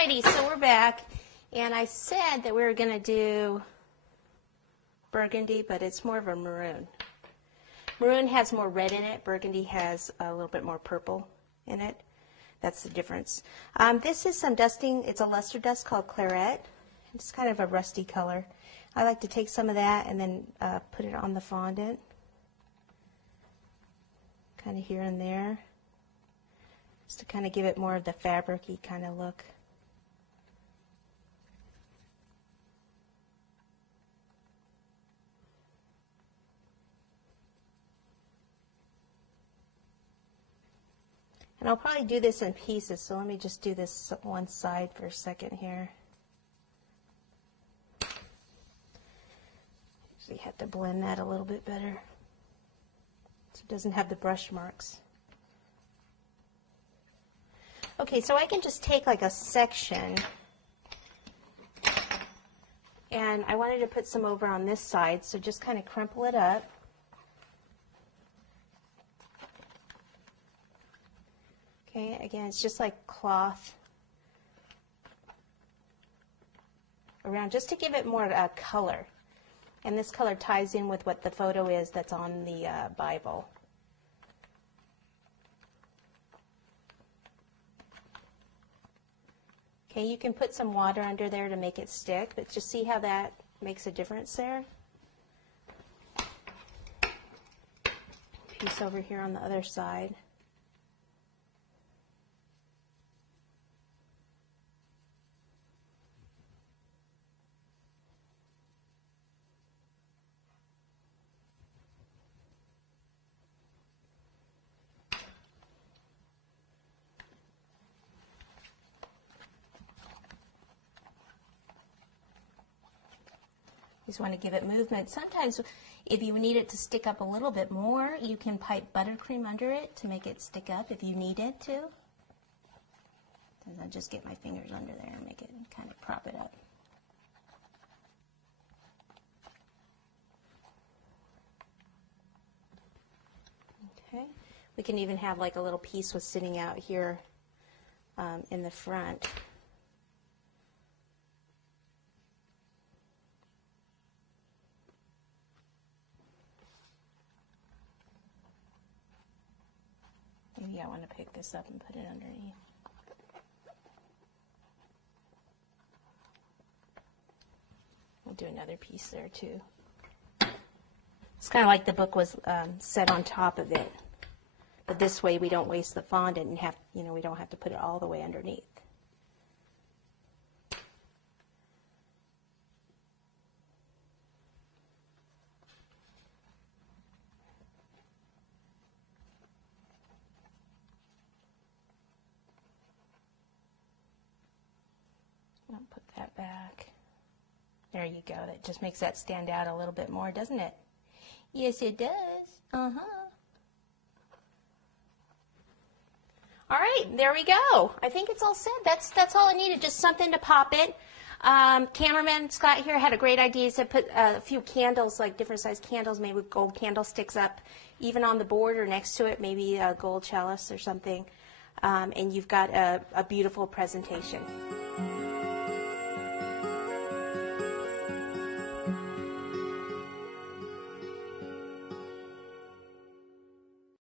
Alrighty, so we're back, and I said that we were going to do burgundy, but it's more of a maroon. Maroon has more red in it. Burgundy has a little bit more purple in it. That's the difference. This is some dusting. It's a luster dust called claret. It's kind of a rusty color. I like to take some of that and then put it on the fondant, kind of here and there, just to kind of give it more of the fabric-y kind of look. And I'll probably do this in pieces, so let me just do this one side for a second here. Usually have to blend that a little bit better so it doesn't have the brush marks. Okay, so I can just take like a section, and I wanted to put some over on this side, so just kind of crumple it up. Okay, again, it's just like cloth around, just to give it more color. And this color ties in with what the photo is that's on the Bible. Okay, you can put some water under there to make it stick, but just see how that makes a difference there. Piece over here on the other side. You just want to give it movement. Sometimes if you need it to stick up a little bit more, you can pipe buttercream under it to make it stick up if you need it to. And I'll just get my fingers under there and make it kind of prop it up. Okay. We can even have like a little piece was sitting out here in the front. Maybe I want to pick this up and put it underneath. We'll do another piece there too. It's kind of like the book was set on top of it, but this way we don't waste the fondant and have, we don't have to put it all the way underneath. I'll put that back. There you go. That just makes that stand out a little bit more, doesn't it? Yes, it does. Uh-huh. All right, there we go. I think it's all set. That's all I needed, just something to pop it. Cameraman Scott here had a great idea. He said put a few candles, like different size candles, maybe with gold candlesticks up, even on the board or next to it, maybe a gold chalice or something. And you've got a beautiful presentation.